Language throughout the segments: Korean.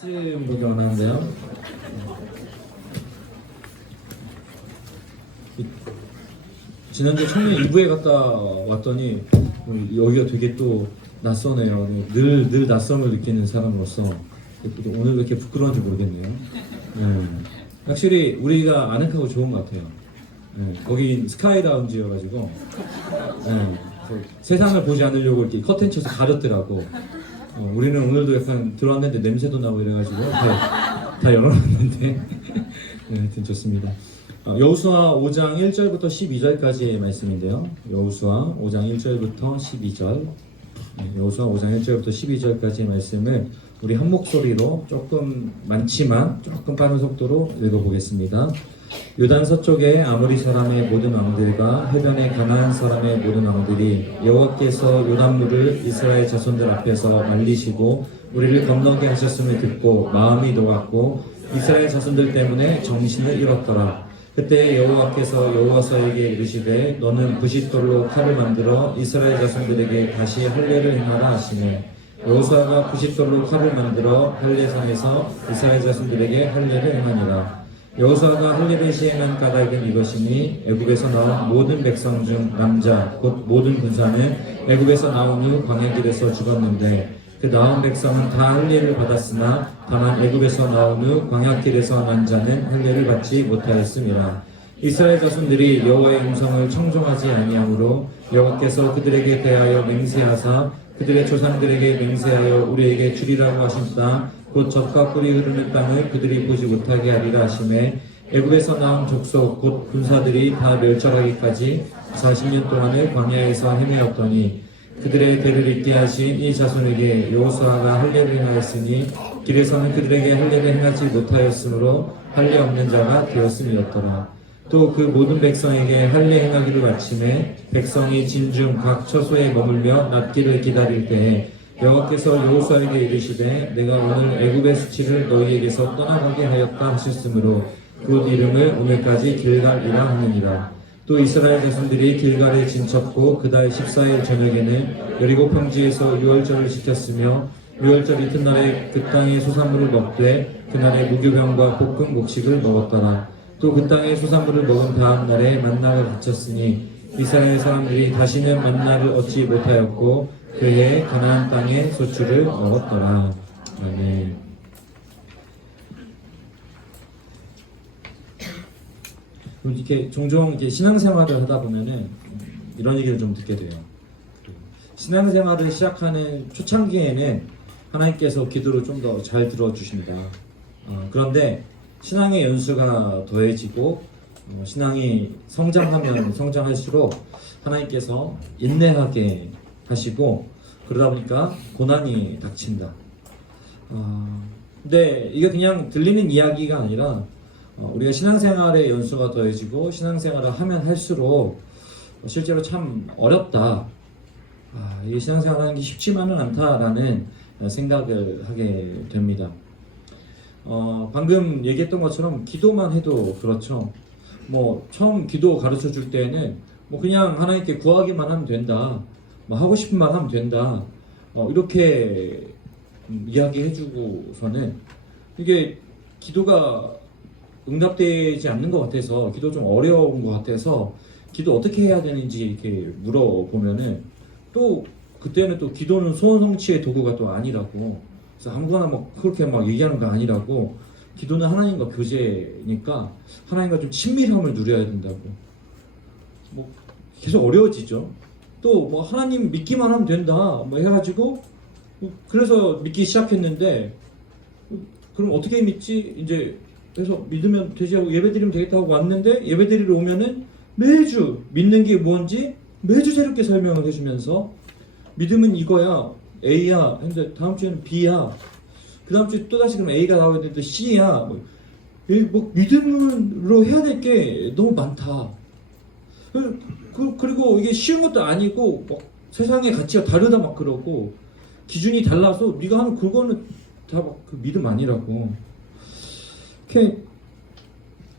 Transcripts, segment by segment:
말씀 보기만 하는데요. 지난주 청년 2부에 갔다 왔더니 여기가 되게 또 낯서네요. 늘 낯섦을 느끼는 사람으로서 또 오늘 왜 이렇게 부끄러운지 모르겠네요. 확실히 우리가 아늑하고 좋은 것 같아요. 거기 스카이 라운지여가지고 세상을 보지 않으려고 이렇게 커튼 쳐서 가렸더라고. 우리는 오늘도 약간 들어왔는데 냄새도 나고 이래가지고 다 열어놨는데 하여튼 좋습니다. 여호수아 5장 1절부터 12절까지의 말씀인데요. 여호수아 5장 1절부터 12절 여호수아 5장 1절부터 12절까지의 말씀을 우리 한 목소리로 조금 많지만 조금 빠른 속도로 읽어보겠습니다. 요단 서쪽의 아모리 사람의 모든 왕들과 해변의 가나안 사람의 모든 왕들이 여호와께서 요단물을 이스라엘 자손들 앞에서 말리시고 우리를 건너게 하셨음을 듣고 마음이 녹았고 이스라엘 자손들 때문에 정신을 잃었더라. 그때 여호와께서 여호와서에게 이르시되 너는 부싯돌로 칼을 만들어 이스라엘 자손들에게 다시 할례를 행하라 하시네. 여호수아가 부싯돌로 칼을 만들어 할례산에서 이스라엘 자손들에게 할례를 행하니라. 여호수아가 할례를 시행한 까닭은 이것이니 애굽에서 나온 모든 백성 중 남자 곧 모든 군사는 애굽에서 나온 후 광야길에서 죽었는데 그 나온 백성은 다 할례를 받았으나 다만 애굽에서 나온 후 광야길에서 난 자는 할례를 받지 못하였음이라. 이스라엘 자손들이 여호와의 음성을 청종하지 아니하므로 여호와께서 그들에게 대하여 맹세하사 그들의 조상들에게 맹세하여 우리에게 주리라고 하신 땅 곧 젖과 꿀이 흐르는 땅을 그들이 보지 못하게 하리라 하시매 애굽에서 나온 족속 곧 군사들이 다 멸절하기까지 40년 동안을 광야에서 헤매었더니 그들의 대를 잇게 하신 이 자손에게 여호수아가 할례를 행하였으니 길에서는 그들에게 할례를 행하지 못하였으므로 할례 없는 자가 되었음이었더라. 또 그 모든 백성에게 할례 행하기를 마침에 백성이 진중 각 처소에 머물며 낫기를 기다릴 때에 여호와께서 여호수아에게 이르시되 내가 오늘 애굽의 수치를 너희에게서 떠나가게 하였다 하셨으므로 그 이름을 오늘까지 길갈이라 하느니라. 또 이스라엘 자손들이 길갈에 진쳤고 그달 14일 저녁에는 여리고 평지에서 유월절을 지켰으며 유월절 이튿날에 그 땅의 소산물을 먹되 그날에 무교병과 볶은 곡식을 먹었더라. 또 그 땅의 소산물을 먹은 다음 날에 만나가 그쳤으니 이스라엘 사람들이 다시는 만나를 얻지 못하였고 그해 가나안 땅의 소출을 먹었더라. 아멘. 이렇게 종종 이렇게 신앙생활을 하다 보면은 이런 얘기를 좀 듣게 돼요. 신앙생활을 시작하는 초창기에는 하나님께서 기도를 좀 더 잘 들어주십니다. 그런데 신앙의 연수가 더해지고 신앙이 성장하면 성장할수록 하나님께서 인내하게 하시고 그러다 보니까 고난이 닥친다. 근데 이게 그냥 들리는 이야기가 아니라 우리가 신앙생활의 연수가 더해지고 신앙생활을 하면 할수록 실제로 참 어렵다. 이게 신앙생활하는 게 쉽지만은 않다라는 생각을 하게 됩니다. 방금 얘기했던 것처럼 기도만 해도 그렇죠. 뭐 처음 기도 가르쳐 줄 때는 뭐 그냥 하나님께 구하기만 하면 된다. 뭐 하고 싶은 말 하면 된다. 이렇게 이야기해주고서는 이게 기도가 응답되지 않는 것 같아서 기도 좀 어려운 것 같아서 기도 어떻게 해야 되는지 이렇게 물어보면은 또 그때는 또 기도는 소원 성취의 도구가 또 아니라고 그래서 아무거나 막 그렇게 막 얘기하는 거 아니라고 기도는 하나님과 교제니까 하나님과 좀 친밀함을 누려야 된다고 뭐 계속 어려워지죠. 또 뭐 하나님 믿기만 하면 된다 뭐 해가지고 그래서 믿기 시작했는데 그럼 어떻게 믿지? 이제 그래서 믿으면 되지 하고 예배드리면 되겠다 하고 왔는데 예배드리러 오면은 매주 믿는 게 뭔지 매주 새롭게 설명을 해주면서 믿음은 이거야 A야 근데 다음 주에는 B야 그 다음 주에 또다시 그럼 A가 나와야 되는데 C야 뭐 믿음으로 해야 될 게 너무 많다. 그리고 이게 쉬운 것도 아니고 막 세상의 가치가 다르다 막 그러고 기준이 달라서 네가 하는 그거는 다 막 그 믿음 아니라고 이렇게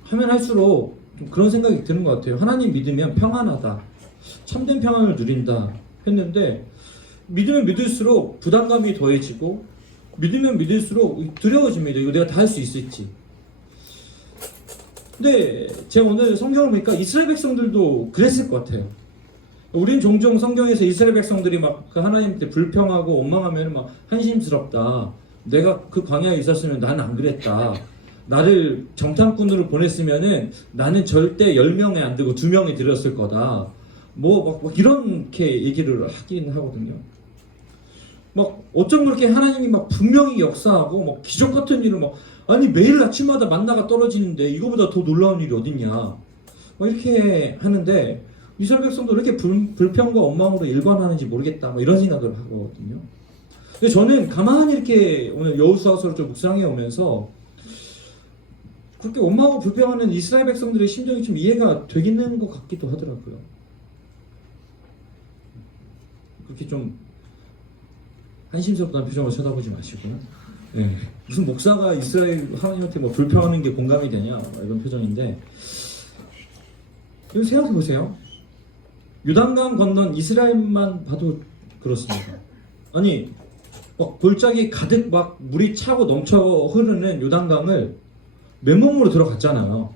하면 할수록 좀 그런 생각이 드는 것 같아요. 하나님 믿으면 평안하다, 참된 평안을 누린다 했는데 믿으면 믿을수록 부담감이 더해지고 믿으면 믿을수록 두려워집니다. 이거 내가 다 할 수 있을지. 근데 제가 오늘 성경을 보니까 이스라엘 백성들도 그랬을 것 같아요. 우린 종종 성경에서 이스라엘 백성들이 막 그 하나님한테 불평하고 원망하면 막 한심스럽다. 내가 그 광야에 있었으면 나는 안 그랬다. 나를 정탐꾼으로 보냈으면은 나는 절대 10명에 안 들고 2명이 들었을 거다. 막 이렇게 얘기를 하긴 하거든요. 막 어쩜 그렇게 하나님이 막 분명히 역사하고 막 기적 같은 일을 막 아니 매일 아침마다 만나가 떨어지는데 이거보다 더 놀라운 일이 어딨냐. 막 이렇게 하는데 이스라엘 백성도 이렇게 불평과 원망으로 일관하는지 모르겠다. 뭐 이런 생각을 하거든요. 근데 저는 가만히 이렇게 오늘 여호수아서를 좀 묵상해 오면서 그렇게 원망하고 불평하는 이스라엘 백성들의 심정이 좀 이해가 되기는 것 같기도 하더라고요. 그렇게 좀 한심스럽다는 표정으로 쳐다보지 마시고요. 네. 무슨 목사가 이스라엘 하나님한테 뭐 불평하는 게 공감이 되냐 이런 표정인데 이거 생각해 보세요. 요단강 건넌 이스라엘만 봐도 그렇습니다. 아니 막 골짜기 가득 막 물이 차고 넘쳐 흐르는 요단강을 맨몸으로 들어갔잖아요.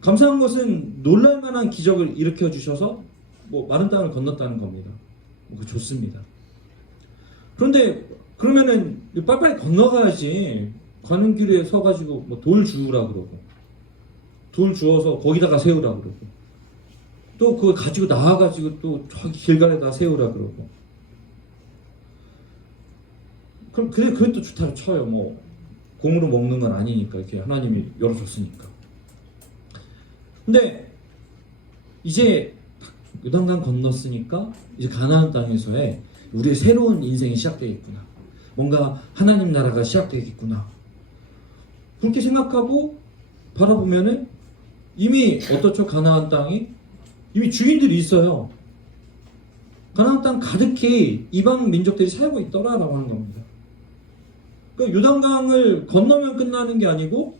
감사한 것은 놀랄만한 기적을 일으켜 주셔서 뭐 마른 땅을 건넜다는 겁니다. 그거 좋습니다. 그런데 그러면은 빨리빨리 건너가야지. 가는 길에 서가지고 뭐 돌 주우라 그러고 돌 주워서 거기다가 세우라 그러고 또 그거 가지고 나와가지고 또 저기 길가에다 세우라 그러고 그럼 그게 또 좋다고 쳐요. 뭐 공으로 먹는 건 아니니까 이렇게 하나님이 열어줬으니까. 근데 이제 요단강 건넜으니까 이제 가나안 땅에서의 우리의 새로운 인생이 시작되겠구나. 뭔가 하나님 나라가 시작되겠구나. 그렇게 생각하고 바라보면은 이미 어떻죠? 가나안 땅이 이미 주인들이 있어요. 가나안 땅 가득히 이방 민족들이 살고 있더라라고 하는 겁니다. 그러니까 요단강을 건너면 끝나는 게 아니고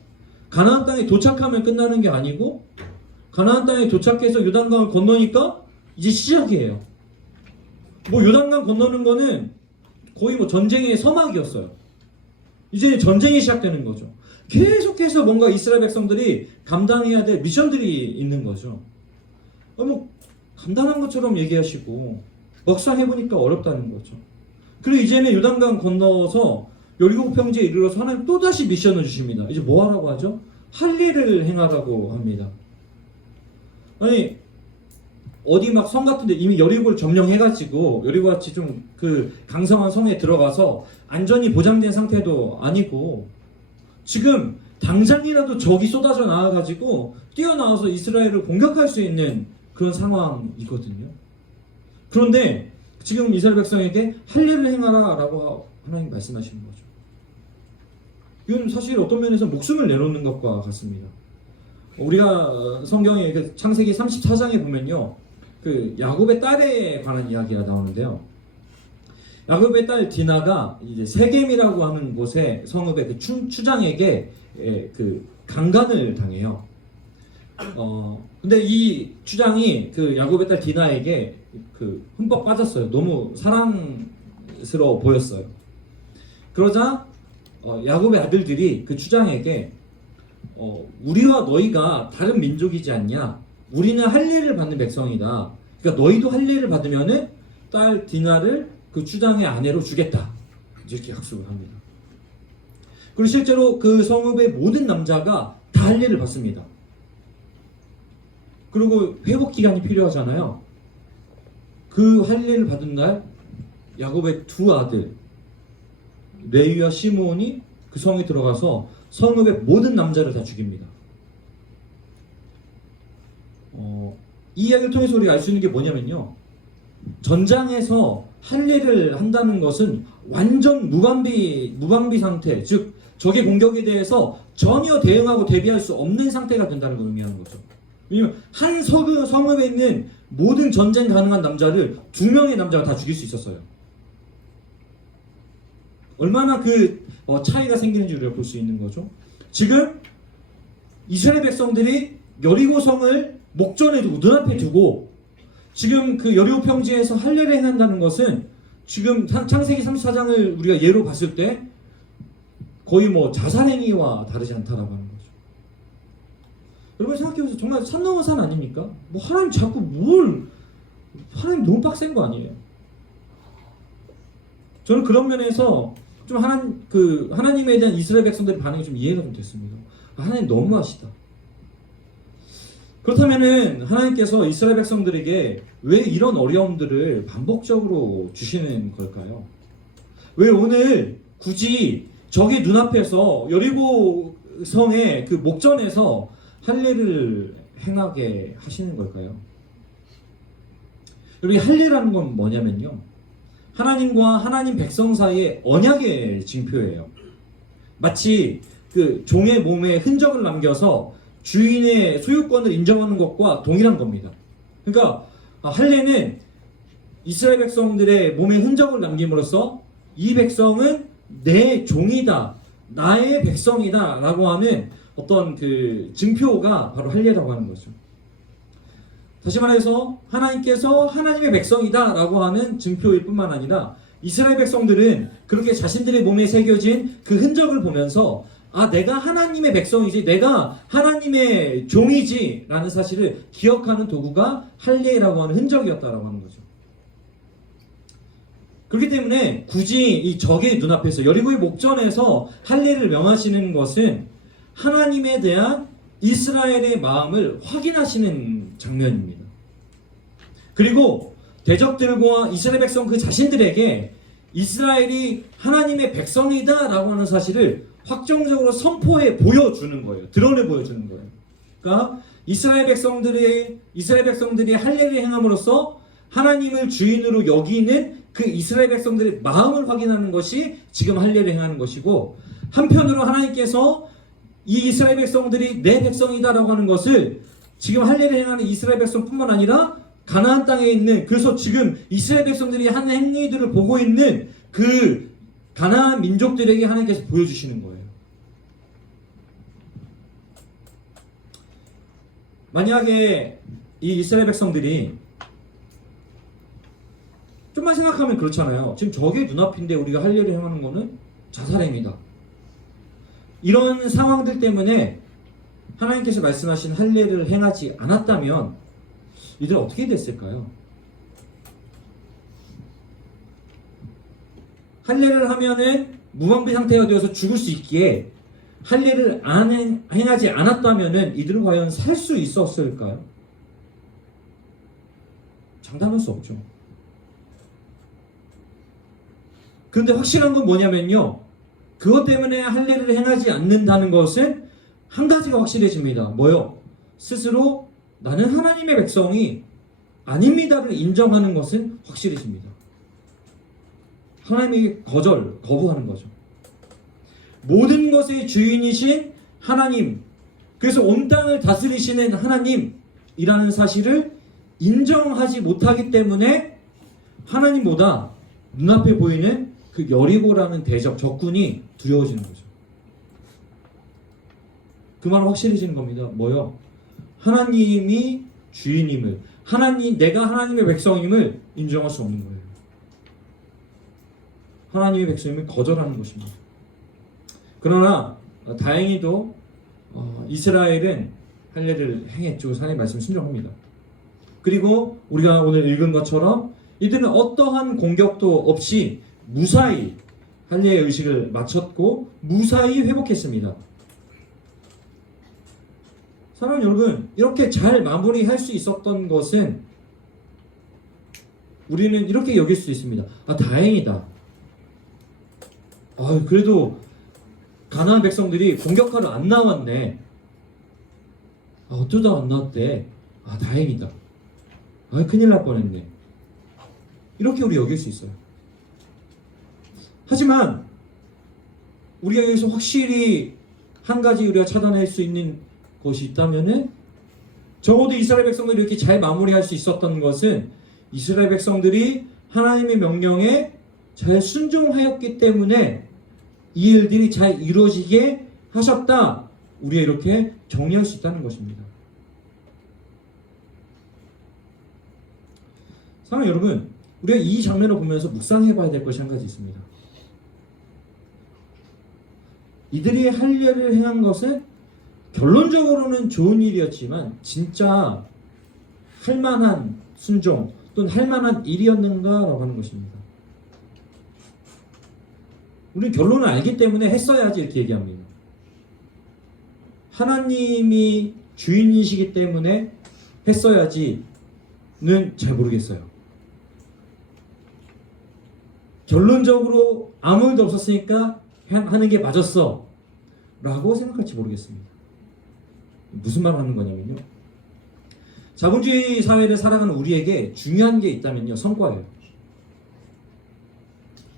가나안 땅에 도착하면 끝나는 게 아니고 가나안 땅에 도착해서 요단강을 건너니까 이제 시작이에요. 뭐 요단강 건너는 거는 거의 뭐 전쟁의 서막이었어요. 이제 전쟁이 시작되는 거죠. 계속해서 뭔가 이스라엘 백성들이 감당해야 될 미션들이 있는 거죠. 뭐 간단한 것처럼 얘기하시고 막상 해보니까 어렵다는 거죠. 그리고 이제는 요단강 건너서 여리고 평지에 이르러서 하나님 또다시 미션을 주십니다. 이제 뭐 하라고 하죠? 할 일을 행하라고 합니다. 아니 어디 막 성 같은데 이미 여리고를 점령해가지고 여리고같이 좀 그 강성한 성에 들어가서 안전이 보장된 상태도 아니고 지금 당장이라도 적이 쏟아져 나와가지고 뛰어나와서 이스라엘을 공격할 수 있는 그런 상황이거든요. 그런데 지금 이스라엘 백성에게 할 일을 행하라 라고 하나님 말씀하시는 거죠. 이건 사실 어떤 면에서 목숨을 내놓는 것과 같습니다. 우리가 성경에 그 창세기 34장에 보면요, 그 야곱의 딸에 관한 이야기가 나오는데요. 야곱의 딸 디나가 이제 세겜이라고 하는 곳에 성읍의 그 추장에게 그 강간을 당해요. 근데 이 추장이 그 야곱의 딸 디나에게 그 흠뻑 빠졌어요. 너무 사랑스러워 보였어요. 그러자 야곱의 아들들이 그 추장에게 우리와 너희가 다른 민족이지 않냐? 우리는 할례를 받는 백성이다. 그러니까 너희도 할례를 받으면은 딸 디나를 그 추장의 아내로 주겠다. 이렇게 약속을 합니다. 그리고 실제로 그 성읍의 모든 남자가 다 할례를 받습니다. 그리고 회복 기간이 필요하잖아요. 그 할례를 받은 날 야곱의 두 아들 레위와 시므온이 그 성에 들어가서 성읍의 모든 남자를 다 죽입니다. 이 이야기를 통해서 우리가 알 수 있는 게 뭐냐면요, 전장에서 할례를 한다는 것은 완전 무방비 상태, 즉 적의 공격에 대해서 전혀 대응하고 대비할 수 없는 상태가 된다는 걸 의미하는 거죠. 왜냐면 한 성읍에 있는 모든 전쟁 가능한 남자를 2명의 남자가 다 죽일 수 있었어요. 얼마나 그 차이가 생기는지 우리가 볼 수 있는 거죠. 지금 이스라엘 백성들이 여리고 성을 목전에 두고 눈앞에 두고 지금 그 여리고 평지에서 할례를 행한다는 것은 지금 창세기 34장을 우리가 예로 봤을 때 거의 뭐 자살행위와 다르지 않다라고 하는 거죠. 여러분 생각해보세요. 정말 산 넘어 산 아닙니까? 뭐 하나님 자꾸 하나님 너무 빡센 거 아니에요? 저는 그런 면에서 좀 하나님에 대한 이스라엘 백성들의 반응이 좀 이해가 좀 됐습니다. 하나님 너무하시다. 그렇다면은 하나님께서 이스라엘 백성들에게 왜 이런 어려움들을 반복적으로 주시는 걸까요? 왜 오늘 굳이 적의 눈앞에서 여리고 성의 그 목전에서 할례를 행하게 하시는 걸까요? 여러분, 할례라는 건 뭐냐면요, 하나님과 하나님 백성 사이의 언약의 징표예요. 마치 그 종의 몸에 흔적을 남겨서 주인의 소유권을 인정하는 것과 동일한 겁니다. 그러니까 할례는 이스라엘 백성들의 몸에 흔적을 남김으로써 이 백성은 내 종이다, 나의 백성이다 라고 하는 어떤 그 증표가 바로 할례라고 하는 거죠. 다시 말해서 하나님께서 하나님의 백성이다 라고 하는 증표일 뿐만 아니라 이스라엘 백성들은 그렇게 자신들의 몸에 새겨진 그 흔적을 보면서 내가 하나님의 백성이지, 내가 하나님의 종이지 라는 사실을 기억하는 도구가 할례라고 하는 흔적이었다라고 하는 거죠. 그렇기 때문에 굳이 이 적의 눈앞에서 여리고의 목전에서 할례를 명하시는 것은 하나님에 대한 이스라엘의 마음을 확인하시는 장면입니다. 그리고 대적들과 이스라엘 백성 그 자신들에게 이스라엘이 하나님의 백성이다 라고 하는 사실을 확정적으로 선포해 보여주는 거예요. 드러내 보여주는 거예요. 그러니까 이스라엘 백성들이 할례를 행함으로써 하나님을 주인으로 여기는 그 이스라엘 백성들의 마음을 확인하는 것이 지금 할례를 행하는 것이고, 한편으로 하나님께서 이 이스라엘 백성들이 내 백성이다라고 하는 것을 지금 할례를 행하는 이스라엘 백성뿐만 아니라 가나안 땅에 있는, 그래서 지금 이스라엘 백성들이 하는 행위들을 보고 있는 그 가나안 민족들에게 하나님께서 보여주시는 거예요. 만약에 이 이스라엘 백성들이 좀만 생각하면 그렇잖아요. 지금 적의 눈앞인데 우리가 할례를 행하는 거는 자살행위다. 이런 상황들 때문에 하나님께서 말씀하신 할례를 행하지 않았다면 이들 어떻게 됐을까요? 할례를 하면은 무방비 상태가 되어서 죽을 수 있기에 할례를 행하지 않았다면은 이들은 과연 살 수 있었을까요? 장담할 수 없죠. 그런데 확실한 건 뭐냐면요, 그것 때문에 할례를 행하지 않는다는 것은 한 가지가 확실해집니다. 뭐요? 스스로 나는 하나님의 백성이 아닙니다를 인정하는 것은 확실해집니다. 하나님에게 거부하는 거죠. 모든 것의 주인이신 하나님, 그래서 온 땅을 다스리시는 하나님이라는 사실을 인정하지 못하기 때문에 하나님보다 눈앞에 보이는 그 여리고라는 적군이 두려워지는 거죠. 그 말은 확실해지는 겁니다. 뭐요? 하나님이 주인임을, 내가 하나님의 백성임을 인정할 수 없는 거예요. 하나님의 백성임을 거절하는 것입니다. 그러나 다행히도 이스라엘은 할례를 행했죠. 하나님의 말씀을 순종합니다. 그리고 우리가 오늘 읽은 것처럼 이들은 어떠한 공격도 없이 무사히 할례의 의식을 마쳤고 무사히 회복했습니다. 사랑하는 여러분, 이렇게 잘 마무리할 수 있었던 것은 우리는 이렇게 여길 수 있습니다. 다행이다. 그래도 가나안 백성들이 공격하러 안 나왔네. 어쩌다 안 나왔대. 다행이다. 큰일 날 뻔했네. 이렇게 우리 여길 수 있어요. 하지만 우리가 여기서 확실히 한 가지 우리가 차단할 수 있는 것이 있다면은, 적어도 이스라엘 백성들이 이렇게 잘 마무리할 수 있었던 것은 이스라엘 백성들이 하나님의 명령에 잘 순종하였기 때문에 이 일들이 잘 이루어지게 하셨다. 우리가 이렇게 정리할 수 있다는 것입니다. 사랑하는 여러분, 우리가 이 장면을 보면서 묵상해봐야 될 것이 한 가지 있습니다. 이들이 할 일을 행한 것은 결론적으로는 좋은 일이었지만 진짜 할 만한 순종 또는 할 만한 일이었는가라고 하는 것입니다. 우리는 결론을 알기 때문에 했어야지 이렇게 얘기합니다. 하나님이 주인이시기 때문에 했어야지는 잘 모르겠어요. 결론적으로 아무 일도 없었으니까 하는 게 맞았어 라고 생각할지 모르겠습니다. 무슨 말 하는 거냐면요, 자본주의 사회를 살아가는 우리에게 중요한 게 있다면요, 성과예요.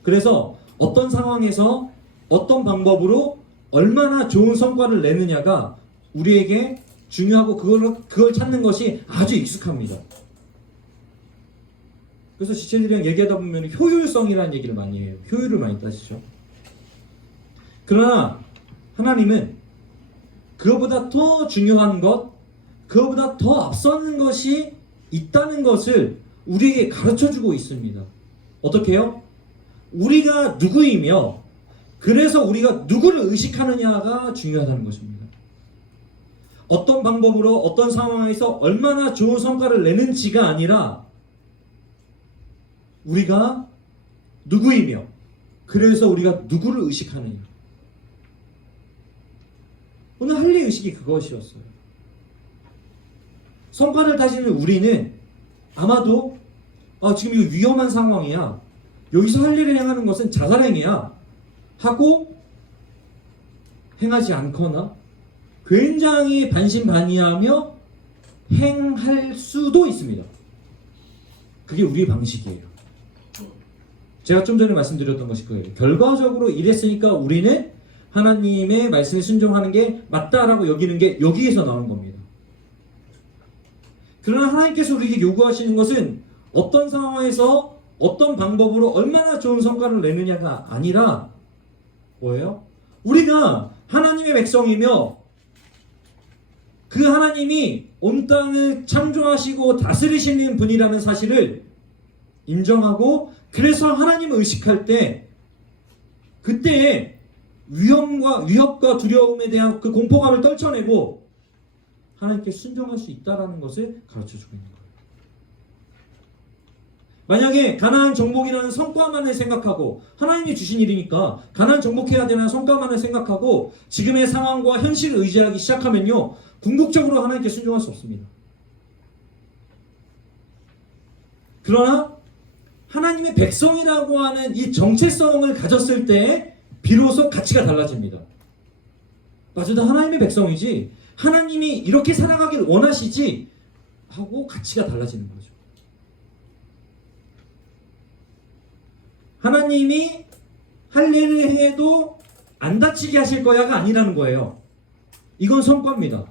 그래서 어떤 상황에서 어떤 방법으로 얼마나 좋은 성과를 내느냐가 우리에게 중요하고 그걸 찾는 것이 아주 익숙합니다. 그래서 지체들이랑 얘기하다 보면 효율성이라는 얘기를 많이 해요. 효율을 많이 따지죠. 그러나 하나님은 그거보다 더 중요한 것, 그거보다 더 앞서는 것이 있다는 것을 우리에게 가르쳐주고 있습니다. 어떻게 해요? 우리가 누구이며 그래서 우리가 누구를 의식하느냐가 중요하다는 것입니다. 어떤 방법으로 어떤 상황에서 얼마나 좋은 성과를 내는지가 아니라 우리가 누구이며 그래서 우리가 누구를 의식하느냐. 오늘 할례 의식이 그것이었어요. 성과를 따지는 우리는 아마도 지금 이거 위험한 상황이야, 여기서 할례를 행하는 것은 자살행위야 하고 행하지 않거나 굉장히 반신반의하며 행할 수도 있습니다. 그게 우리의 방식이에요. 제가 좀 전에 말씀드렸던 것이 그거예요. 결과적으로 이랬으니까 우리는 하나님의 말씀에 순종하는 게 맞다라고 여기는 게 여기에서 나오는 겁니다. 그러나 하나님께서 우리에게 요구하시는 것은 어떤 상황에서 어떤 방법으로 얼마나 좋은 성과를 내느냐가 아니라 뭐예요? 우리가 하나님의 백성이며 그 하나님이 온 땅을 창조하시고 다스리시는 분이라는 사실을 인정하고 그래서 하나님을 의식할 때 그때의 위협과 두려움에 대한 그 공포감을 떨쳐내고 하나님께 순종할 수 있다는 것을 가르쳐주고 있는 거예요. 만약에 가나안 정복이라는 성과만을 생각하고 하나님이 주신 일이니까 가나안 정복해야 되는 성과만을 생각하고 지금의 상황과 현실을 의지하기 시작하면요, 궁극적으로 하나님께 순종할 수 없습니다. 그러나 하나님의 백성이라고 하는 이 정체성을 가졌을 때 비로소 가치가 달라집니다. 맞아, 나 하나님의 백성이지, 하나님이 이렇게 살아가길 원하시지 하고 가치가 달라지는 거죠. 하나님이 할례를 해도 안 다치게 하실 거야가 아니라는 거예요. 이건 성과입니다.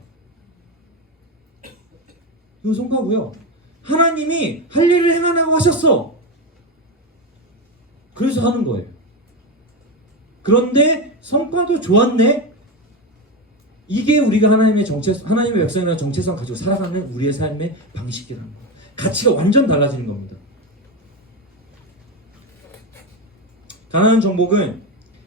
이건 성과고요. 하나님이 할례를 행하라고 하셨어. 그래서 하는 거예요. 그런데 성과도 좋았네. 이게 우리가 하나님의 백성이라는 정체성 가지고 살아가는 우리의 삶의 방식이라는 거예요. 가치가 완전 달라지는 겁니다. 가나안 정복은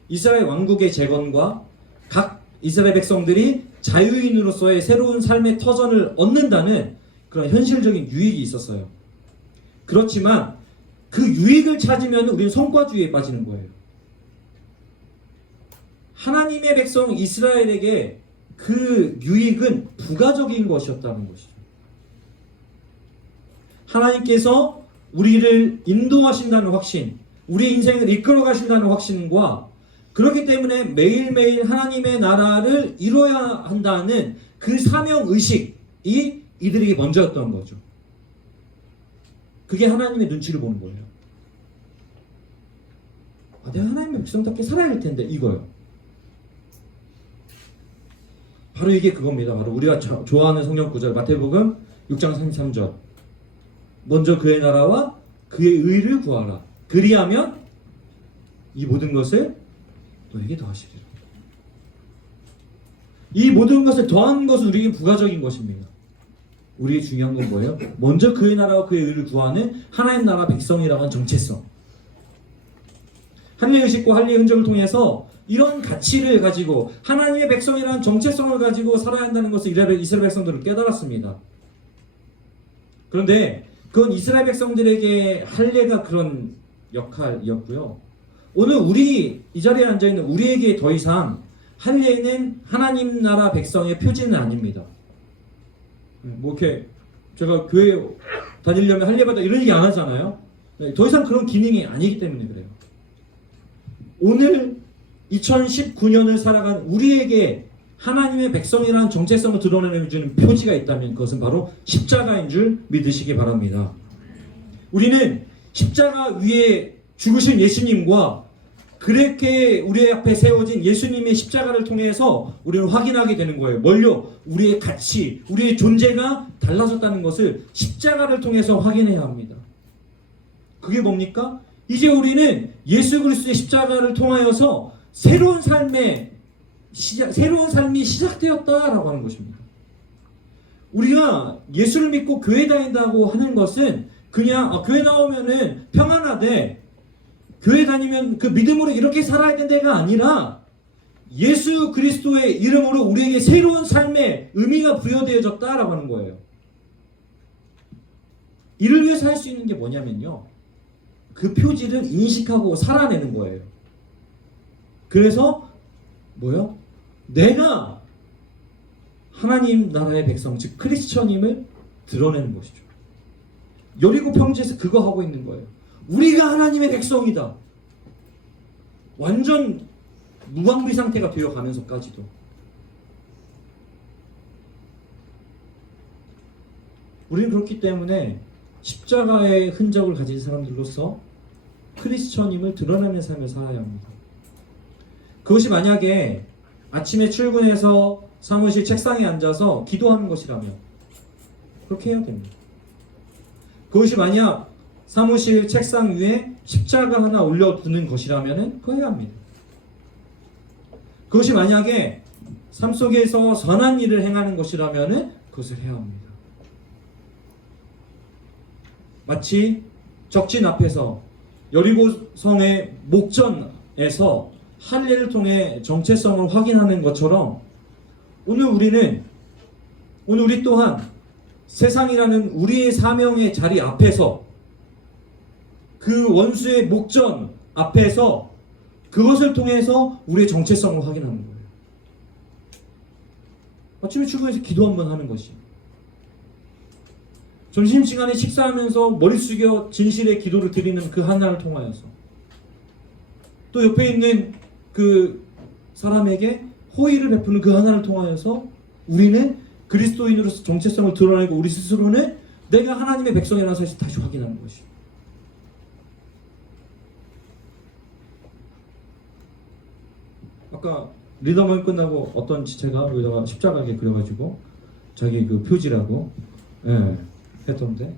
이스라엘 왕국의 재건과 각 이스라엘 백성들이 자유인으로서의 새로운 삶의 터전을 얻는다는 그런 현실적인 유익이 있었어요. 그렇지만 그 유익을 찾으면 우리는 성과주의에 빠지는 거예요. 하나님의 백성 이스라엘에게 그 유익은 부가적인 것이었다는 것이죠. 하나님께서 우리를 인도하신다는 확신, 우리 인생을 이끌어 가신다는 확신과 그렇기 때문에 매일매일 하나님의 나라를 이루어야 한다는 그 사명의식이 이들에게 먼저였던 거죠. 그게 하나님의 눈치를 보는 거예요. 내가 하나님의 백성답게 살아야 할 텐데, 이거요. 바로 이게 그겁니다. 바로 우리가 좋아하는 성경 구절 마태복음 6장 33절. 먼저 그의 나라와 그의 의를 구하라. 그리하면 이 모든 것을 너에게 더하시리라. 이 모든 것을 더한 것은 우리에게 부가적인 것입니다. 우리의 중요한 건 뭐예요? 먼저 그의 나라와 그의 의를 구하는 하나님 나라 백성이라고 하는 정체성. 할례 의식과 할례 흔적을 통해서 이런 가치를 가지고 하나님의 백성이라는 정체성을 가지고 살아야 한다는 것을 이스라엘 백성들은 깨달았습니다. 그런데 그건 이스라엘 백성들에게 할례가 그런 역할이었고요. 오늘 우리 이 자리에 앉아있는 우리에게 더 이상 할례는 하나님 나라 백성의 표지는 아닙니다. 뭐 이렇게 제가 교회 다니려면 할례 받아 이런 얘기 안 하잖아요. 더 이상 그런 기능이 아니기 때문에 그래요. 오늘 2019년을 살아간 우리에게 하나님의 백성이라는 정체성을 드러내주는 표지가 있다면 그것은 바로 십자가인 줄 믿으시기 바랍니다. 우리는 십자가 위에 죽으신 예수님과 그렇게 우리 앞에 세워진 예수님의 십자가를 통해서 우리는 확인하게 되는 거예요. 뭘요? 우리의 가치, 우리의 존재가 달라졌다는 것을 십자가를 통해서 확인해야 합니다. 그게 뭡니까? 이제 우리는 예수 그리스도의 십자가를 통하여서 새로운 삶이 시작되었다라고 하는 것입니다. 우리가 예수를 믿고 교회 다닌다고 하는 것은 그냥 교회 나오면은 평안하되 교회 다니면 그 믿음으로 이렇게 살아야 되는 데가 아니라 예수 그리스도의 이름으로 우리에게 새로운 삶의 의미가 부여되어졌다라고 하는 거예요. 이를 위해서 할 수 있는 게 뭐냐면요. 그 표지를 인식하고 살아내는 거예요. 그래서 뭐요? 내가 하나님 나라의 백성, 즉 크리스천임을 드러내는 것이죠. 여리고 평지에서 그거 하고 있는 거예요. 우리가 하나님의 백성이다. 완전 무방비 상태가 되어가면서까지도. 우리는 그렇기 때문에 십자가의 흔적을 가진 사람들로서 크리스천임을 드러내는 삶을 살아야 합니다. 그것이 만약에 아침에 출근해서 사무실 책상에 앉아서 기도하는 것이라면 그렇게 해야 됩니다. 그것이 만약 사무실 책상 위에 십자가 하나 올려두는 것이라면 그거 해야 합니다. 그것이 만약에 삶 속에서 선한 일을 행하는 것이라면 그것을 해야 합니다. 마치 적진 앞에서 여리고성의 목전에서 할례를 통해 정체성을 확인하는 것처럼 오늘 우리 또한 세상이라는 우리의 사명의 자리 앞에서 그 원수의 목전 앞에서 그것을 통해서 우리의 정체성을 확인하는 거예요. 아침에 출근해서 기도 한번 하는 것이, 점심시간에 식사하면서 머리 숙여 진실의 기도를 드리는 그 하나를 통하여서, 또 옆에 있는 그 사람에게 호의를 베푸는 그 하나를 통하여서 우리는 그리스도인으로서 정체성을 드러내고 우리 스스로는 내가 하나님의 백성이라는 사실을 다시 확인하는 것입니다. 아까 리더 모임 끝나고 어떤 지체가 여기다가 십자가에 그려가지고 자기 그 표지라고 했던데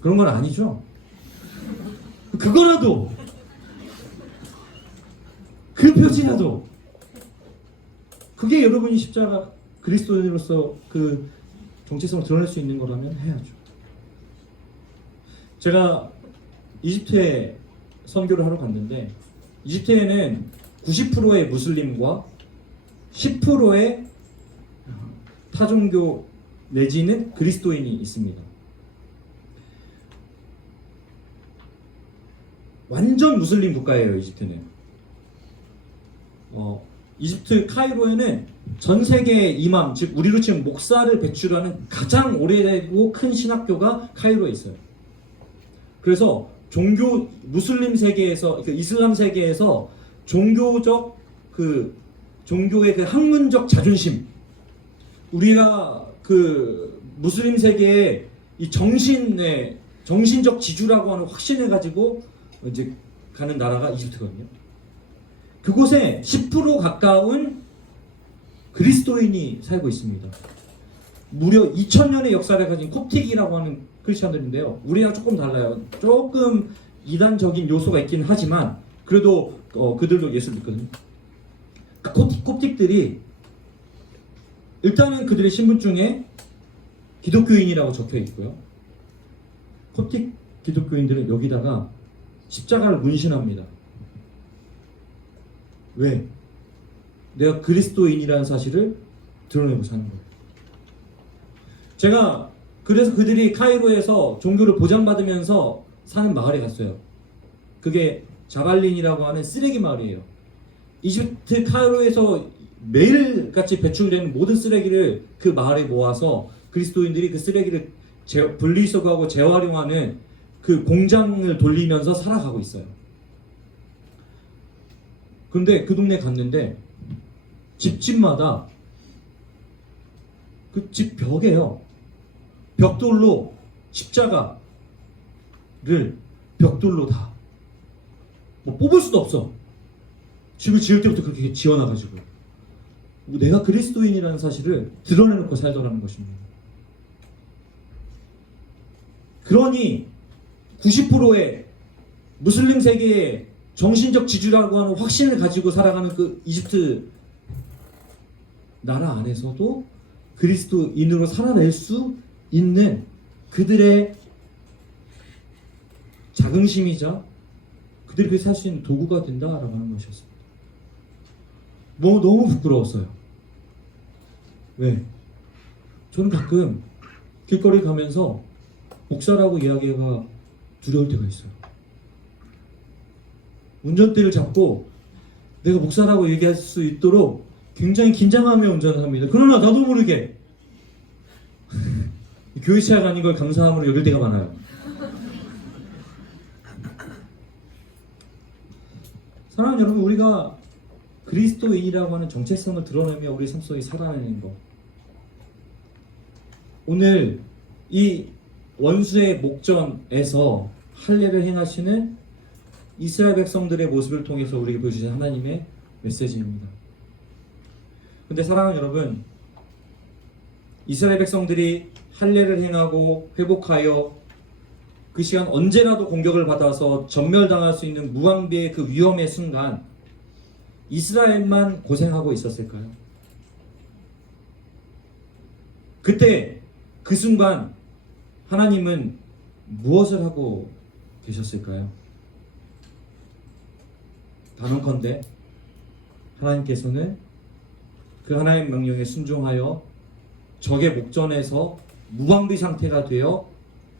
그런 건 아니죠. 그거라도 그 표지라도 그게 여러분이 십자가 그리스도인으로서 그 정체성을 드러낼 수 있는 거라면 해야죠. 제가 이집트에 선교를 하러 갔는데 이집트에는 90%의 무슬림과 10%의 타종교 내지는 그리스도인이 있습니다. 완전 무슬림 국가예요, 이집트는. 이집트 카이로에는 전 세계 이맘, 즉 우리로 치면 목사를 배출하는 가장 오래되고 큰 신학교가 카이로에 있어요. 그래서 무슬림 세계에서, 그 이슬람 세계에서 종교적 종교의 그 학문적 자존심, 우리가 그 무슬림 세계의 이 정신적 지주라고 하는 확신을 가지고 이제 가는 나라가 이집트거든요. 그곳에 10% 가까운 그리스도인이 살고 있습니다. 무려 2000년의 역사를 가진 콥틱이라고 하는 크리스천들인데요. 우리랑 조금 달라요. 조금 이단적인 요소가 있긴 하지만 그래도 그들도 예수를 믿거든요. 그 콥틱들이 일단은 그들의 신분증에 기독교인이라고 적혀 있고요. 콥틱 기독교인들은 여기다가 십자가를 문신합니다. 왜? 내가 그리스도인이라는 사실을 드러내고 사는 거예요. 제가 그래서 그들이 카이로에서 종교를 보장받으면서 사는 마을에 갔어요. 그게 자발린이라고 하는 쓰레기 마을이에요. 이집트 카이로에서 매일같이 배출되는 모든 쓰레기를 그 마을에 모아서 그리스도인들이 그 쓰레기를 분리수거하고 재활용하는 그 공장을 돌리면서 살아가고 있어요. 그런데 그 동네 갔는데 집집마다 그 집 벽에요. 벽돌로 십자가를 벽돌로 다 뭐 뽑을 수도 없어. 집을 지을 때부터 그렇게 지어놔가지고 내가 그리스도인이라는 사실을 드러내놓고 살더라는 것입니다. 그러니 90%의 무슬림 세계의 정신적 지주라고 하는 확신을 가지고 살아가는 그 이집트 나라 안에서도 그리스도인으로 살아낼 수 있는 그들의 자긍심이자 그들이 그렇게 살 수 있는 도구가 된다라고 하는 것이었습니다. 너무 부끄러웠어요. 왜? 저는 가끔 길거리 가면서 목사라고 이야기가 두려울 때가 있어요. 운전대를 잡고 내가 목사라고 얘기할 수 있도록 굉장히 긴장하며 운전을 합니다. 그러나 나도 모르게 교회 차가 아닌 걸 감사함으로 여길 때가 많아요. 사랑하는 여러분, 우리가 그리스도인이라고 하는 정체성을 드러내며 우리 삶 속에 살아내는 것, 오늘 이 원수의 목전에서 할례를 행하시는 이스라엘 백성들의 모습을 통해서 우리에게 보여주신 하나님의 메시지입니다. 근데 사랑하는 여러분, 이스라엘 백성들이 할례를 행하고 회복하여 그 시간 언제라도 공격을 받아서 전멸당할 수 있는 무방비의 그 위험의 순간 이스라엘만 고생하고 있었을까요? 그때 그 순간 하나님은 무엇을 하고 계셨을까요? 단언컨대 하나님께서는 그 하나님의 명령에 순종하여 적의 목전에서 무방비 상태가 되어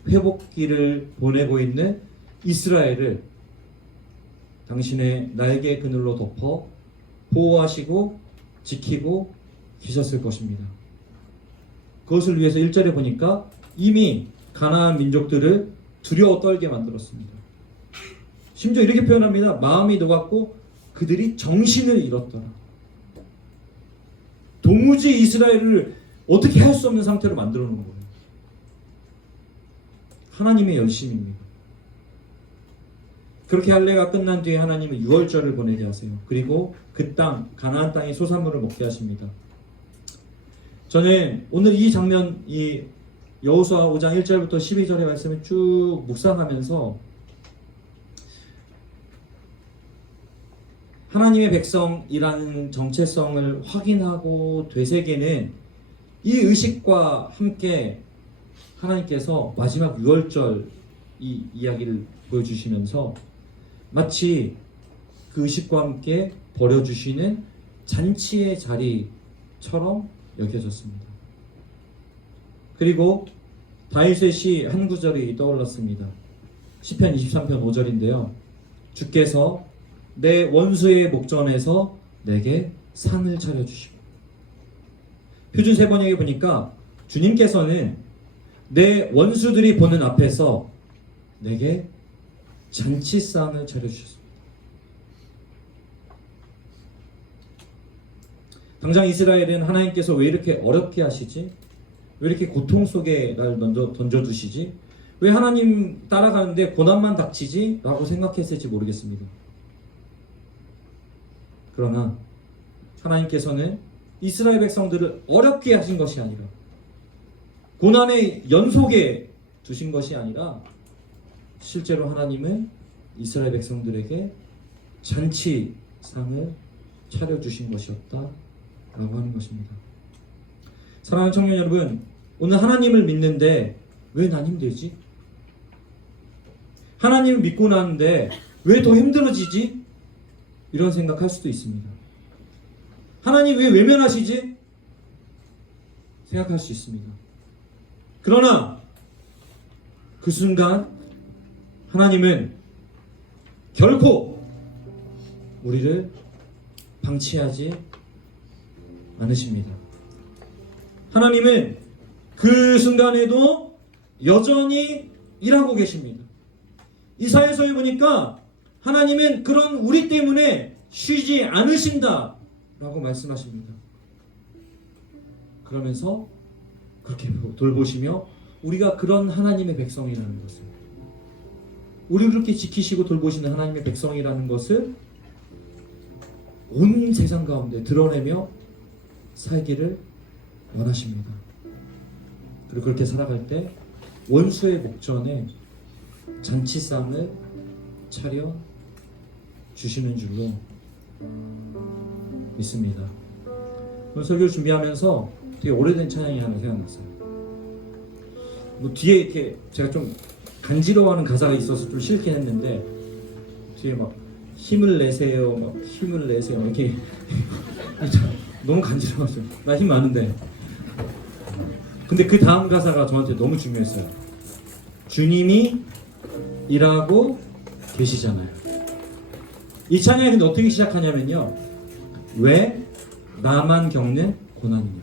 회복기를 보내고 있는 이스라엘을 당신의 날개 그늘로 덮어 보호하시고 지키고 계셨을 것입니다. 그것을 위해서 1절에 보니까 이미 가나안 민족들을 두려워 떨게 만들었습니다. 심지어 이렇게 표현합니다. 마음이 녹았고 그들이 정신을 잃었더라. 도무지 이스라엘을 어떻게 할 수 없는 상태로 만들어 놓은 거예요. 하나님의 열심입니다. 그렇게 할례가 끝난 뒤에 하나님은 유월절을 보내게 하세요. 그리고 그 땅, 가나안 땅의 소산물을 먹게 하십니다. 저는 오늘 이 장면, 이 여호수아 5장 1절부터 12절의 말씀을 쭉 묵상하면서 하나님의 백성이라는 정체성을 확인하고 되새기는 이 의식과 함께 하나님께서 마지막 유월절 이 이야기를 보여주시면서 마치 그 의식과 함께 벌여주시는 잔치의 자리처럼 여겨졌습니다. 그리고 다윗의 시 한 구절이 떠올랐습니다. 시편 23편 5절인데요. 주께서 내 원수의 목전에서 내게 상을 차려주시고, 표준 세번역에 보니까 주님께서는 내 원수들이 보는 앞에서 내게 잔치상을 차려주셨습니다. 당장 이스라엘은 하나님께서 왜 이렇게 어렵게 하시지? 왜 이렇게 고통 속에 날 던져두시지? 왜 하나님 따라가는데 고난만 닥치지? 라고 생각했을지 모르겠습니다. 그러나 하나님께서는 이스라엘 백성들을 어렵게 하신 것이 아니라, 고난의 연속에 두신 것이 아니라, 실제로 하나님은 이스라엘 백성들에게 잔치상을 차려주신 것이었다라고 하는 것입니다. 사랑하는 청년 여러분, 오늘 하나님을 믿는데 왜 난 힘들지? 하나님을 믿고 나는데 왜 더 힘들어지지? 이런 생각할 수도 있습니다. 하나님 왜 외면하시지? 생각할 수 있습니다. 그러나 그 순간 하나님은 결코 우리를 방치하지 않으십니다. 하나님은 그 순간에도 여전히 일하고 계십니다. 이사야서에 보니까 하나님은 그런 우리 때문에 쉬지 않으신다 라고 말씀하십니다. 그러면서 그렇게 돌보시며 우리가 그런 하나님의 백성이라는 것을, 우리를 그렇게 지키시고 돌보시는 하나님의 백성이라는 것을 온 세상 가운데 드러내며 살기를 원하십니다. 그리고 그렇게 살아갈 때 원수의 목전에 잔치상을 차려 주시는 줄로 믿습니다. 오늘 설교를 준비하면서 되게 오래된 찬양이 하나 생각났어요. 뭐 뒤에 이렇게 제가 좀 간지러워하는 가사가 있어서 좀 싫긴 했는데, 뒤에 막 힘을 내세요, 막 힘을 내세요 이렇게 너무 간지러워서, 나 힘 많은데. 근데 그 다음 가사가 저한테 너무 중요했어요. 주님이 일하고 계시잖아요. 이 찬양이 근데 어떻게 시작하냐면요, 왜 나만 겪는 고난이냐.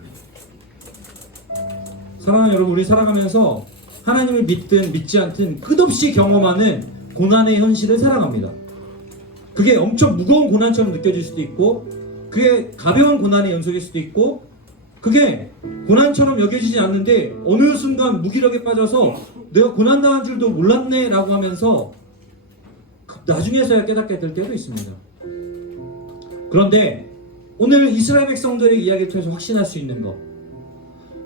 사랑하는 여러분, 우리 살아가면서 하나님을 믿든 믿지 않든 끝없이 경험하는 고난의 현실을 살아갑니다. 그게 엄청 무거운 고난처럼 느껴질 수도 있고, 그게 가벼운 고난의 연속일 수도 있고, 그게 고난처럼 여겨지지 않는데 어느 순간 무기력에 빠져서 내가 고난당한 줄도 몰랐네 라고 하면서 나중에서야 깨닫게 될 때도 있습니다. 그런데 오늘 이스라엘 백성들의 이야기를 통해서 확신할 수 있는 것,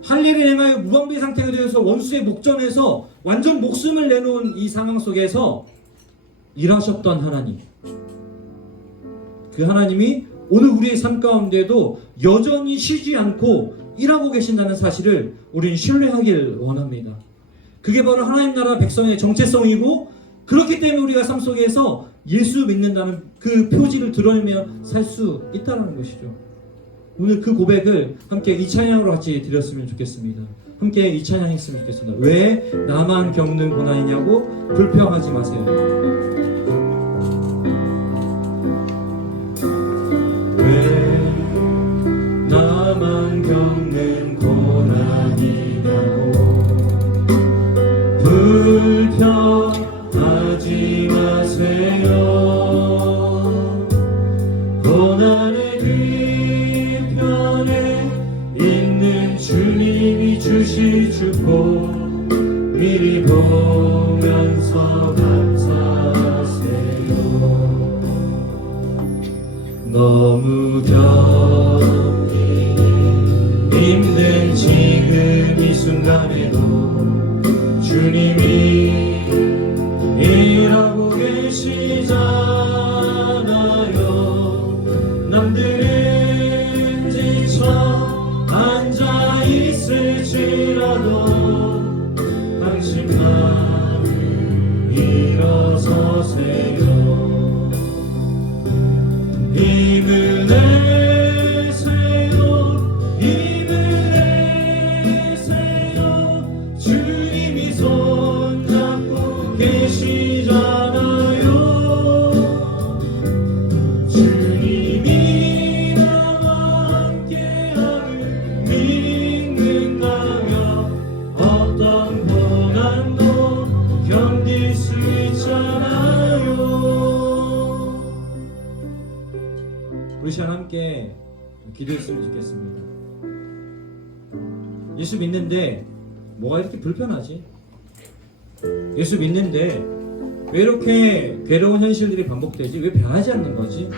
할 일을 행하여 무방비 상태가 되어서 원수의 목전에서 완전 목숨을 내놓은 이 상황 속에서 일하셨던 하나님, 그 하나님이 오늘 우리의 삶 가운데도 여전히 쉬지 않고 일하고 계신다는 사실을 우리는 신뢰하길 원합니다. 그게 바로 하나님 나라 백성의 정체성이고, 그렇기 때문에 우리가 삶 속에서 예수 믿는다는 그 표지를 드러내며 살 수 있다는 것이죠. 오늘 그 고백을 함께 이 찬양으로 같이 드렸으면 좋겠습니다. 함께 이 찬양 했으면 좋겠습니다. 왜 나만 겪는 고난이냐고 불평하지 마세요. 왜 나만 겪는 고난이냐고 불평하지 마세요. 고난의 뒤편에 있는 주님이 주실 축복 미리 보면서 감사하세요. 너무 겪기 힘든 지금 이 순간에도 주님이 일하고 계시잖아요. 남들은 지쳐 앉아 있을지라도 당신만을 일어서세요. 힘을 내세요, 힘을 내세요. 주님이 손잡고 계시잖아요. 주님이 나와 함께함을 믿는다면 어떤 고난도 견딜 수 있잖아요. 우리 시간 함께 기도했으면 좋겠습니다. 예수 믿는데 뭐가 이렇게 불편하지? 예수 믿는데 왜 이렇게 괴로운 현실들이 반복되지? 왜 변하지 않는 거지?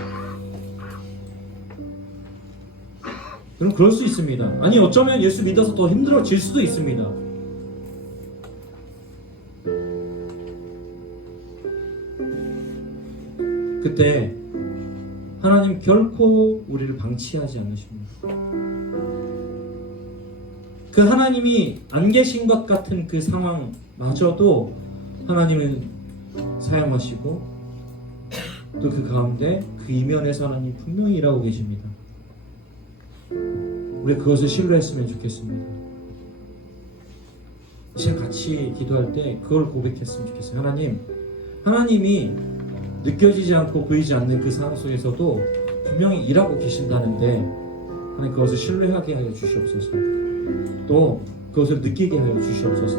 그럼 그럴 수 있습니다. 아니, 어쩌면 예수 믿어서 더 힘들어질 수도 있습니다. 그때 하나님 결코 우리를 방치하지 않으십니다. 그 하나님이 안 계신 것 같은 그 상황마저도 하나님은 사용하시고 또 그 가운데 그 이면에서 하나님 분명히 일하고 계십니다. 우리 그것을 신뢰했으면 좋겠습니다. 지금 같이 기도할 때 그걸 고백했으면 좋겠어요. 하나님이 느껴지지 않고 보이지 않는 그 상황 속에서도 분명히 일하고 계신다는데 하나님 그것을 신뢰하게 하여 주시옵소서. 또 그것을 느끼게 하여 주시옵소서.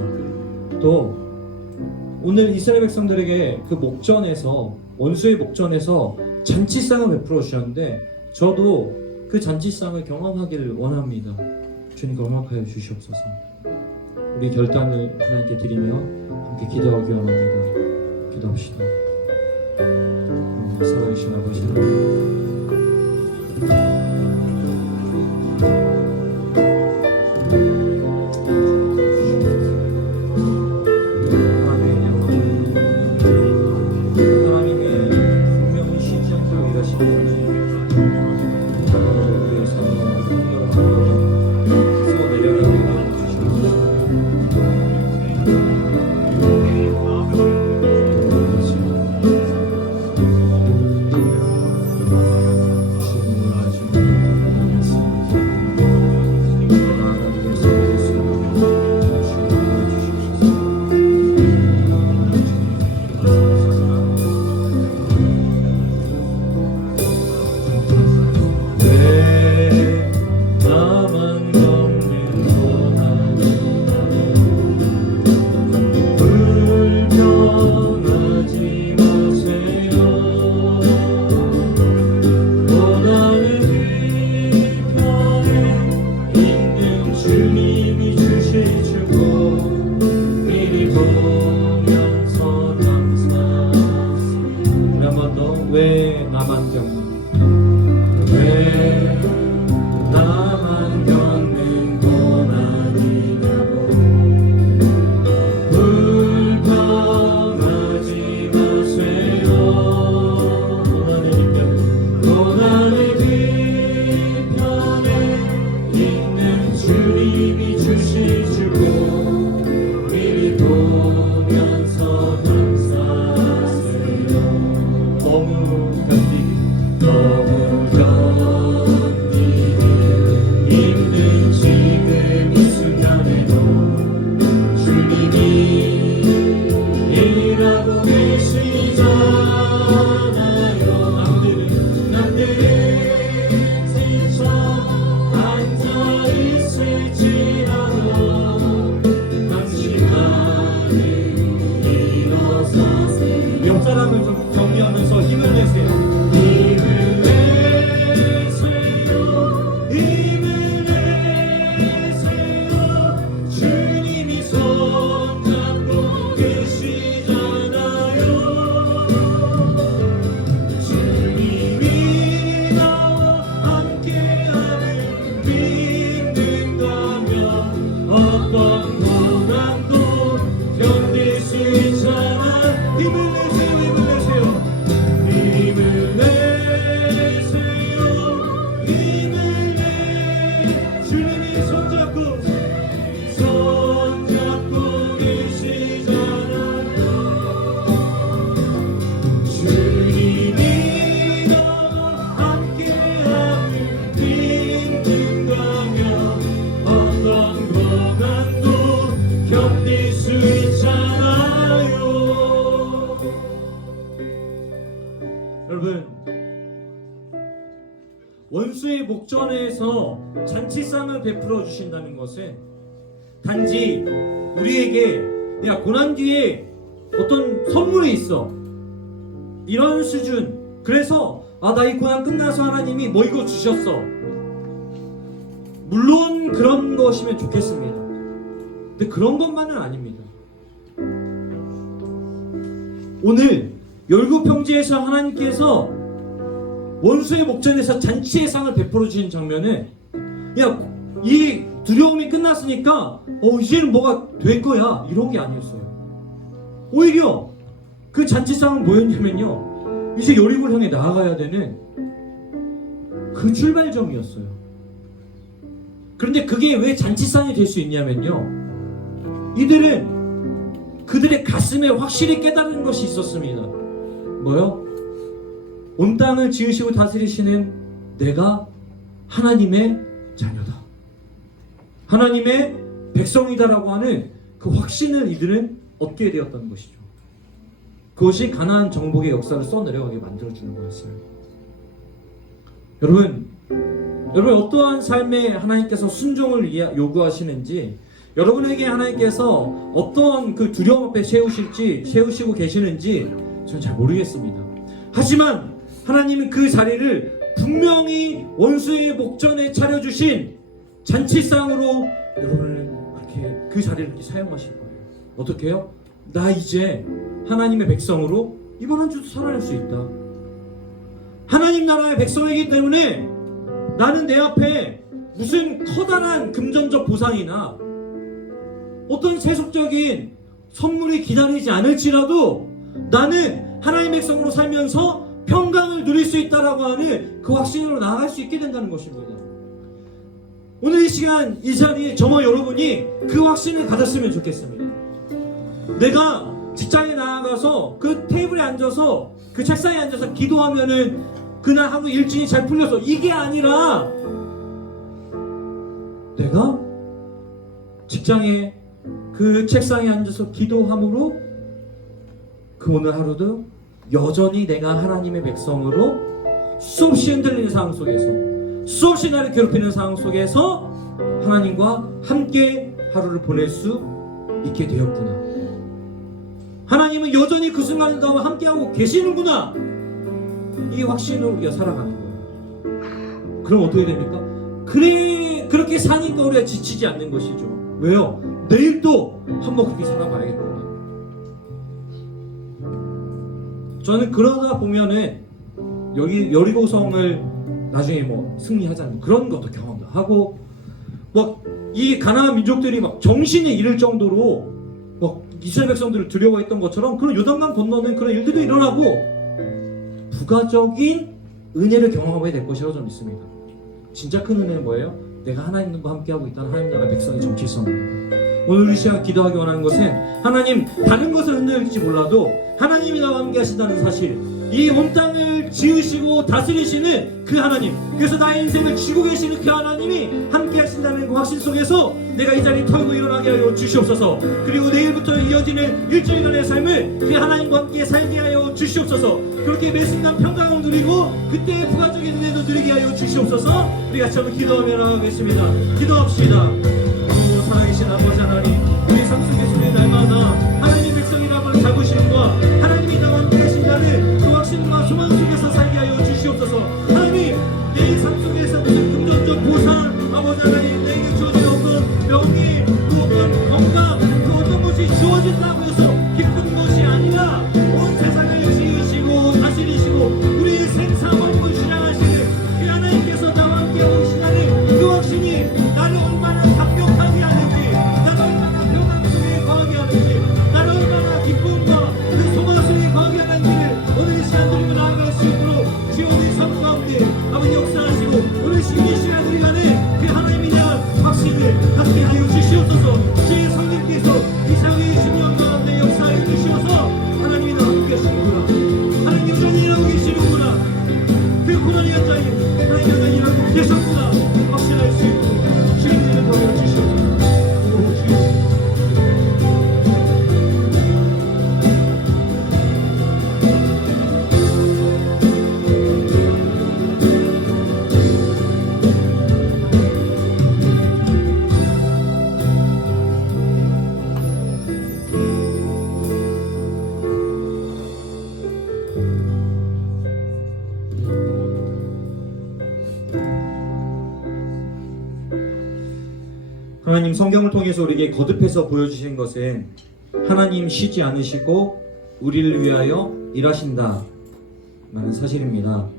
또 오늘 이스라엘 백성들에게 그 목전에서 원수의 목전에서 잔치상을 베풀어 주셨는데 저도 그 잔치상을 경험하기를 원합니다. 주님 허락하여 주시옵소서. 우리 결단을 하나님께 드리며 함께 기도하기 원합니다. 기도합시다. 살아계신 아버지 하나님, 왜 나만 겪는 고난이라고 불평하지 마세요. 고난의 뒤편에 있는 주님이 주시고 미리 보면서 감사하세요. 너무 견디기 힘든 지금 이 순간에도 주님이 일하고 계시잖아요. 남들은 지쳐 앉아있을지라도 당신만은 일어서세요. 옆 사람을 좀 격려하면서 힘을 내세요. 주님이 손잡고 계시잖아요. 주님이 나와 함께하는 믿는다면 어떤 고난도 견딜 수 있잖아. 힘을 내세요. 주님이 손잡고 계시잖아요. 주님이 너와 함께하는 믿는다면 어떤 고난도 견딜 수 있잖아요. 여러분, 원수의 목전에서 잔치상을 베풀어 주신다는 것은 단지 우리에게 야 고난 뒤에 어떤 선물이 있어 이런 수준. 그래서 나 이 고난 끝나서 하나님이 뭐 이거 주셨어. 물론 그런 것이면 좋겠습니다. 근데 그런 것만은 아닙니다. 오늘 열국평지에서 하나님께서 원수의 목전에서 잔치의 상을 베풀어 주신 장면은 이 두려움이 끝났으니까 이제는 뭐가 될 거야 이런 게 아니었어요. 오히려 그 잔치상은 뭐였냐면요, 이제 여리고를 향해 나아가야 되는 그 출발점이었어요. 그런데 그게 왜 잔치상이 될 수 있냐면요, 이들은 그들의 가슴에 확실히 깨달은 것이 있었습니다. 뭐요? 온 땅을 지으시고 다스리시는 내가 하나님의 자녀다, 하나님의 백성이다라고 하는 그 확신을 이들은 얻게 되었다는 것이죠. 그것이 가나안 정복의 역사를 써내려가게 만들어주는 거였어요. 여러분 어떠한 삶에 하나님께서 순종을 요구하시는지, 여러분에게 하나님께서 어떤 그 두려움 앞에 세우시고 계시는지 저는 잘 모르겠습니다. 하지만 하나님은 그 자리를 분명히 원수의 목전에 차려주신 잔치상으로 여러분을 그렇게 그 자리를 이렇게 사용하실 거예요. 어떻게 해요? 나 이제 하나님의 백성으로 이번 한 주도 살아낼 수 있다. 하나님 나라의 백성이기 때문에 나는 내 앞에 무슨 커다란 금전적 보상이나 어떤 세속적인 선물이 기다리지 않을지라도 나는 하나님의 백성으로 살면서 평강을 누릴 수 있다라고 하는 그 확신으로 나아갈 수 있게 된다는 것입니다. 오늘 이 시간 이 자리에 저와 여러분이 그 확신을 가졌으면 좋겠습니다. 내가 직장에 나아가서 그 테이블에 앉아서 그 책상에 앉아서 기도하면은 그날 하루 일진이 잘 풀려서 이게 아니라, 내가 직장에 그 책상에 앉아서 기도함으로 그 오늘 하루도 여전히 내가 하나님의 백성으로 수없이 흔들리는 상황 속에서, 수없이 나를 괴롭히는 상황 속에서 하나님과 함께 하루를 보낼 수 있게 되었구나. 하나님은 여전히 그 순간에도 나와 함께하고 계시는구나. 이 확신으로 우리가 살아가는 거예요. 그럼 어떻게 됩니까? 그렇게 사니까 우리가 지치지 않는 것이죠. 왜요? 내일도 한번 그렇게 살아봐야겠구나. 저는 그러다 보면은 여기 여리고성을 나중에 뭐 승리하자는 그런 것도 경험도 하고, 막 이 가나안 민족들이 막 정신이 잃을 정도로 막 이스라엘 백성들을 두려워했던 것처럼 그런 요단강 건너는 그런 일들이 일어나고 부가적인 은혜를 경험하게 될 것이라고 저는 믿습니다. 진짜 큰 은혜는 뭐예요? 내가 하나님과 함께하고 있다는 하나님 나라의 백성의 정체성입니다. 오늘 우리 시간 기도하기 원하는 것은, 하나님 다른 것을 흔들릴지 몰라도 하나님이 나와 함께 하신다는 사실, 이 온 땅을 지으시고 다스리시는 그 하나님, 그래서 나의 인생을 쥐고 계시는 그 하나님이 함께 하신다는 그 확신 속에서 내가 이 자리에 털고 일어나게 하여 주시옵소서. 그리고 내일부터 이어지는 일주일간의 삶을 그 하나님과 함께 살게 하여 주시옵소서. 그렇게 매 순간 평강을 누리고 그때의 부가적인 은혜도 누리게 하여 주시옵소서. 우리 같이 한번 기도하며 나가겠습니다. 기도합시다. 살아계신 아버지 하나님, 우리 삶 속에 날마다 하나님의 백성이라고 잡으심과 하나님이 나와 함께 하신다는 그 확신과 소망 속에서 살게 하여 주시옵소서. 하나님, 내 삶 속에서 무슨 금전적 보상, 아버지 하나님, 내게 주어진 어떤 명예, 그 어떤 건강, 그 어떤 것이 주어진다고 해서 기쁜 것이 아니라 온 세상을 지으시고 다스리시고 우리의 생사만물 주장하시는 그 하나님께서 나와 함께 하고 계시다는 그 확신이 나를 얼마나 감격하게 하는지, 나를 얼마나 평안 속에 거하게 하는지, 나를 얼마나 기쁨과 그 소망 속에 거하게 하는지를 오늘 이 시간 드리며 나아갈 수 있도록 주여 우리 삶 가운데 아버지 역사하시고 오늘 이 시간 우리 간에 그 하나님에 대한 확신을 갖게 하여 주시옵소서. 주의 성령께서 이상의 심령 가운데 역사하여 주시어서 하나님이 나와 함께 하시는구나, 하나님 여전히 일하고 계시는구나, 그 고난의 현장에 하나님 여전히 일하고 계셨구나 확신할 수 있도록 주님께서 도와주시옵소서. 하나님, 성경을 통해서 우리에게 거듭해서 보여주신 것은 하나님 쉬지 않으시고 우리를 위하여 일하신다 라는 사실입니다.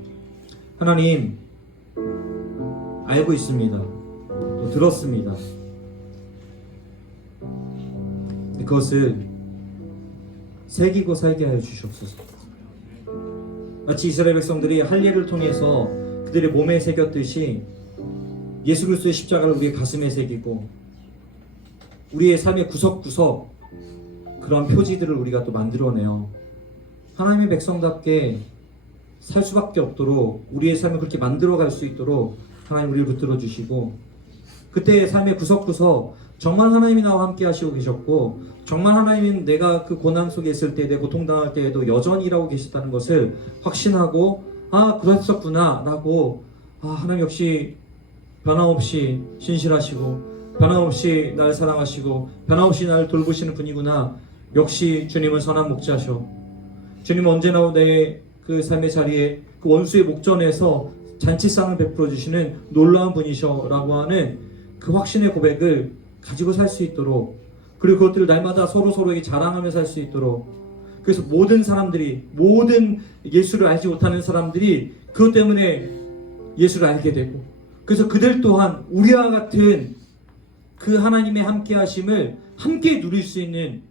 하나님 알고 있습니다. 또 들었습니다. 그것을 새기고 살게 하여 주시옵소서. 마치 이스라엘 백성들이 할례를 통해서 그들의 몸에 새겼듯이 예수 그리스도의 십자가를 우리의 가슴에 새기고 우리의 삶의 구석구석 그런 표지들을 우리가 또 만들어내요. 하나님의 백성답게 살 수밖에 없도록 우리의 삶을 그렇게 만들어갈 수 있도록 하나님 우리를 붙들어 주시고, 그때의 삶의 구석구석 정말 하나님이 나와 함께 하시고 계셨고, 정말 하나님은 내가 그 고난 속에 있을 때, 내 고통당할 때에도 여전히 일하고 계셨다는 것을 확신하고, 아 그랬었구나 라고, 하나님 역시 변함없이 신실하시고 변함없이 날 사랑하시고 변함없이 날 돌보시는 분이구나. 역시 주님은 선한 목자셔. 주님은 언제나 내 그 삶의 자리에 그 원수의 목전에서 잔치상을 베풀어 주시는 놀라운 분이셔 라고 하는 그 확신의 고백을 가지고 살 수 있도록, 그리고 그것들을 날마다 서로에게 자랑하며 살 수 있도록, 그래서 모든 사람들이, 모든 예수를 알지 못하는 사람들이 그것 때문에 예수를 알게 되고, 그래서 그들 또한 우리와 같은 그 하나님의 함께 하심을 함께 누릴 수 있는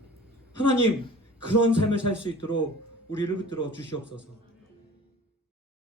하나님, 그런 삶을 살 수 있도록 우리를 붙들어 주시옵소서.